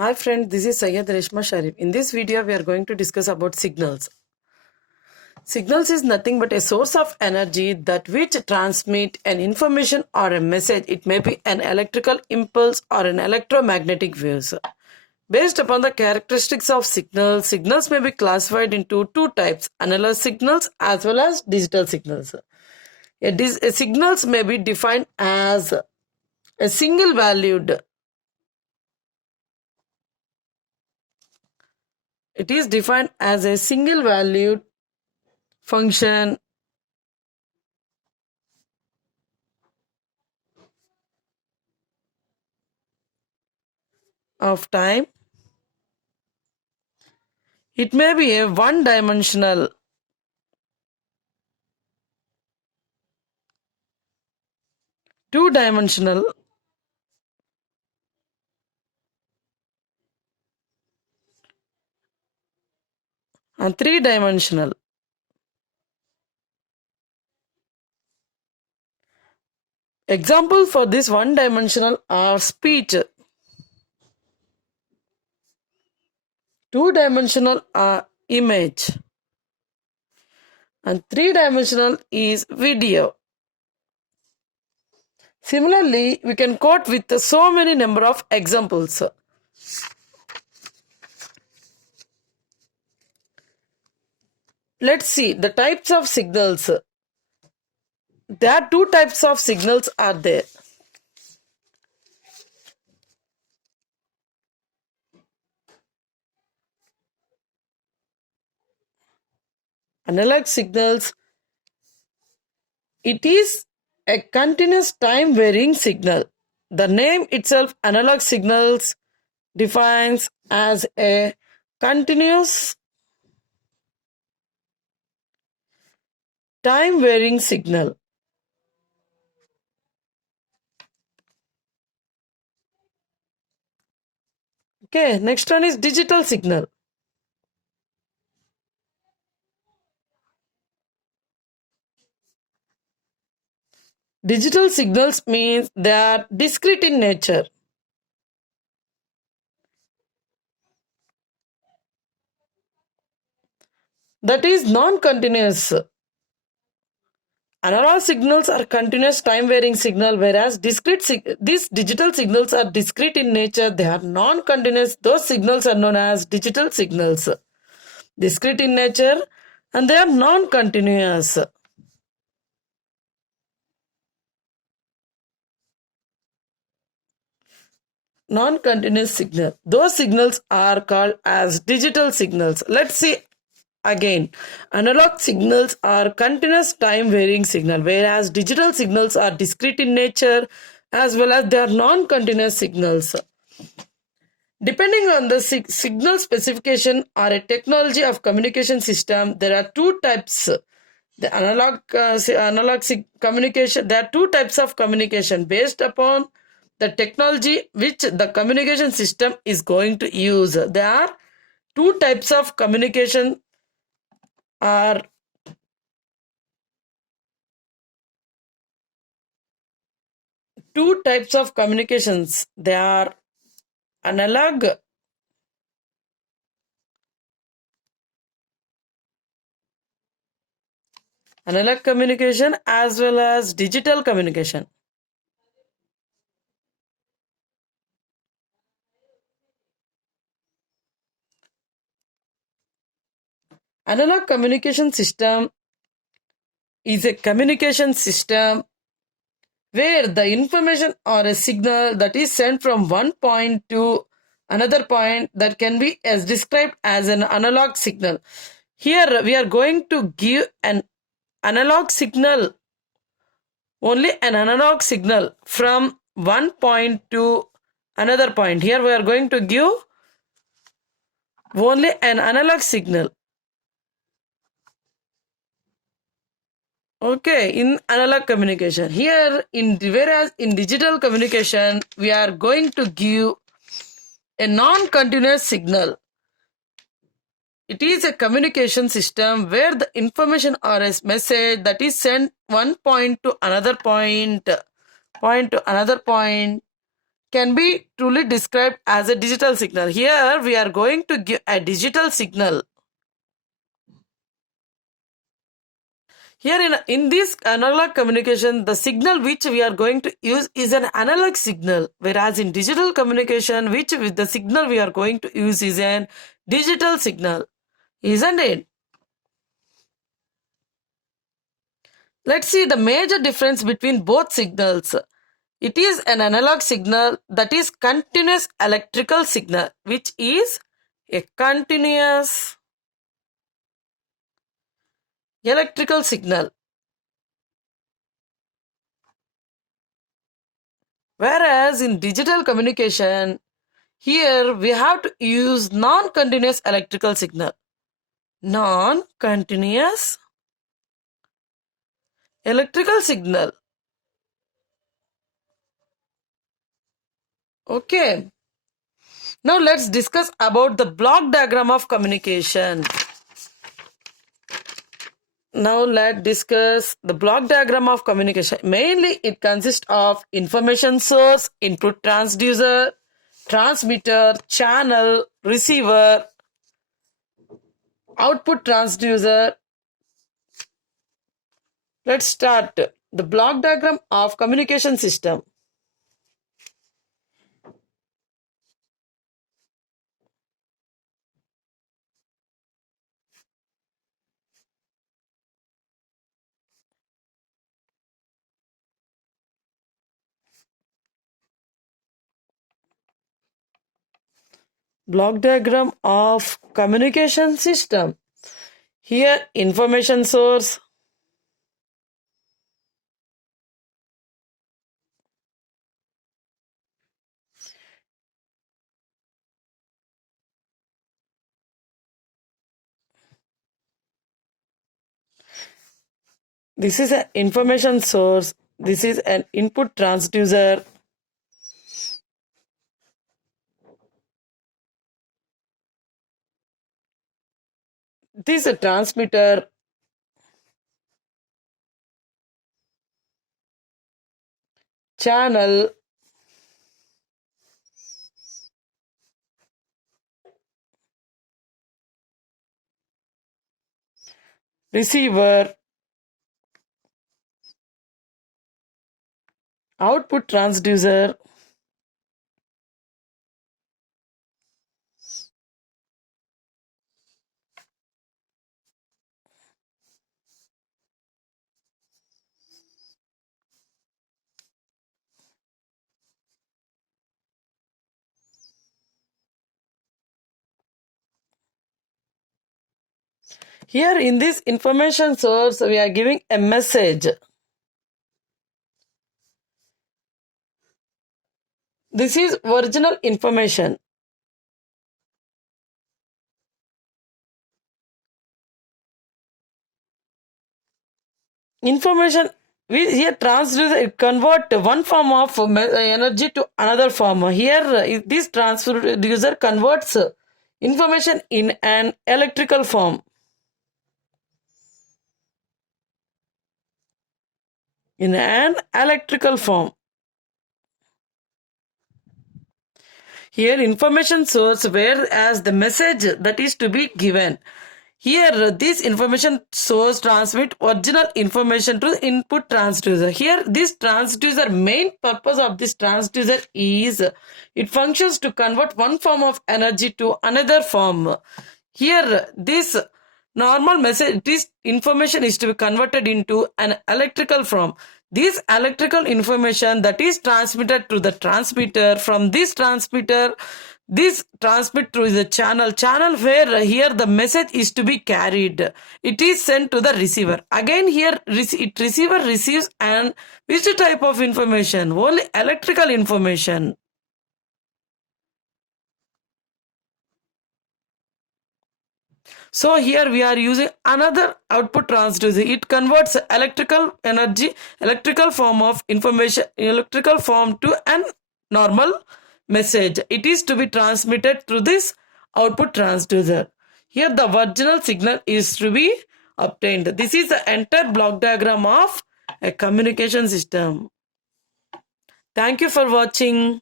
Hi friend, this is Syed Reshma Sharif. In this video, we are going to discuss about signals. Signals is nothing but a source of energy that which transmit an information or a message. It may be an electrical impulse or an electromagnetic waves. Based upon the characteristics of signals, signals may be classified into two types, analog signals as well as digital signals. Signals may be defined as a single valued. It is defined as a single valued function of time. It may be a one-dimensional, two-dimensional, and three-dimensional. Example for this one-dimensional are speech. Two-dimensional are image. And three-dimensional is video. Similarly, we can quote with so many number of examples. Let's see the types of signals. There are two types of signals are there. Analog signals, it is a continuous time varying signal. The name itself, analog signals, defines as a continuous time varying signal. Okay, next one is digital signal. Digital signals means they are discrete in nature. That is non-continuous. Analog signals are continuous time varying signal, whereas these digital signals are discrete in nature. They are non-continuous. Those signals are known as digital signals. Discrete in nature and they are non-continuous. Non-continuous signal. Those signals are called as digital signals. Let's see again. Analog signals are continuous time varying signal, whereas digital signals are discrete in nature as well as they are non-continuous signals. Depending on the signal specification or a technology of communication system, there are two types. The analog communication, there are two types of communication based upon the technology which the communication system is going to use. There are two types of communication are two types of communications. They are analog communication as well as digital communication. Analog communication system is a communication system where the information or a signal that is sent from one point to another point that can be as described as an analog signal. Here we are going to give an analog signal, only an analog signal from one point to another point. Here we are going to give only an analog signal. Okay, in analog communication. Here, whereas in digital communication, we are going to give a non-continuous signal. It is a communication system where the information or a message that is sent one point to another point to another point can be truly described as a digital signal. Here we are going to give a digital signal. Here in this analog communication, the signal which we are going to use is an analog signal, whereas in digital communication, which with the signal we are going to use is an digital signal, isn't it? Let's see the major difference between both signals. It is an analog signal, that is continuous electrical signal, which is a continuous electrical signal. Whereas in digital communication, here we have to use non-continuous electrical signal. Non-continuous electrical signal. Okay. Now let's discuss about the block diagram of communication. Now let's discuss the block diagram of communication. Mainly it consists of information source, input transducer, transmitter, channel, receiver, output transducer. Let's start the block diagram of communication system. Block diagram of communication system. Here information source, this is an information source, this is an input transducer, this is a transmitter, channel, receiver, output transducer, here in this information source we are giving a message. This is original information. Information here transducer, it convert one form of energy to another form. Here this transducer converts information in an electrical form. In an electrical form. Here information source, whereas the message that is to be given. Here this information source transmit original information to the input transducer. Here this transducer, main purpose of this transducer is it functions to convert one form of energy to another form. Here this normal message, this information is to be converted into an electrical form. This electrical information that is transmitted to the transmitter, from this transmitter, this transmit through the channel where here the message is to be carried. It is sent to the receiver. Again here receiver receives and which type of information? Only electrical information. So here we are using another output transducer. It converts electrical energy, electrical form of information, electrical form to an normal message. It is to be transmitted through this output transducer. Here the original signal is to be obtained. This is the entire block diagram of a communication system. Thank you for watching.